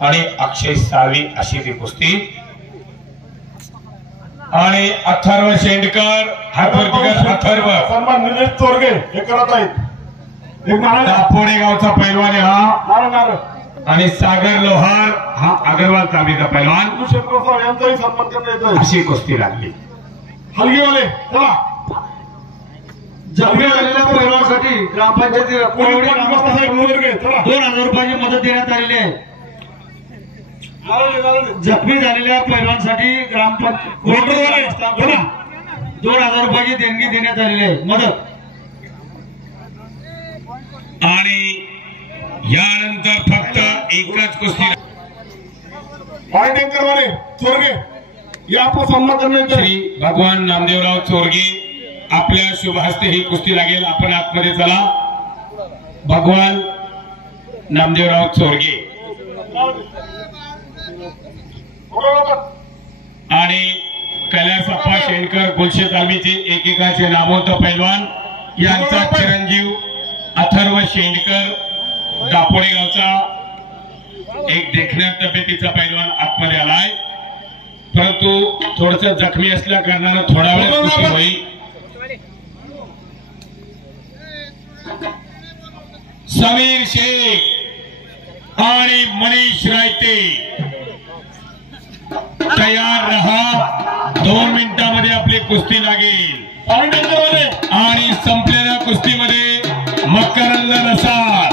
आणि अक्षय साळवी अशी ती कुस्ती। आणि अथर्व शेंडकर अथर्व सन्मान निलेश चोरगे हे करत आहेत। दापोडे गावचा पैलवान हा आणि सागर लोहार हा अग्रवाल तालुका पैलवान यांचाही सन्मान करण्यात येतो। अशी कुस्ती लागली। हलगीवाले चला जखमी झालेल्या पैलवानासाठी ग्रामपंचायती 2000 रुपयाची मदत देण्यात आलेली आहे। जखमी झालेल्या पैलवानासाठी ग्रामपंचायत 2000 रुपयाची देणगी देण्यात आलेली आहे मदत। आणि यानंतर फक्त एकच कुस्ती वाले चोरगे या आपण सन्मान करण्यात श्री भगवान नामदेवराव चोरगे आपल्या शुभ हस्ते ही कुस्ती लागेल। आपण आतमध्ये चला। भगवान नामदेवराव चोरगे आणि कैलासप्पा शेंडकर गुलशे तालमीचे एकेकाचे नामवंत पैलवान यांचा चिरंजीव अथर्व शेंडकर दापोडे गावचा एक देखण्या तब्येतीचा पैलवान आतमध्ये आलाय, परंतु थोडस जखमी असल्या कारणाने थोडा वेळ कुस्ती होईल। समीर शेख आणि मनीष रायते तयार रहा। 2 मिनिटांमध्ये आपली कुस्ती लागेल। आणि संपलेल्या कुस्तीमध्ये मकरंद नसाल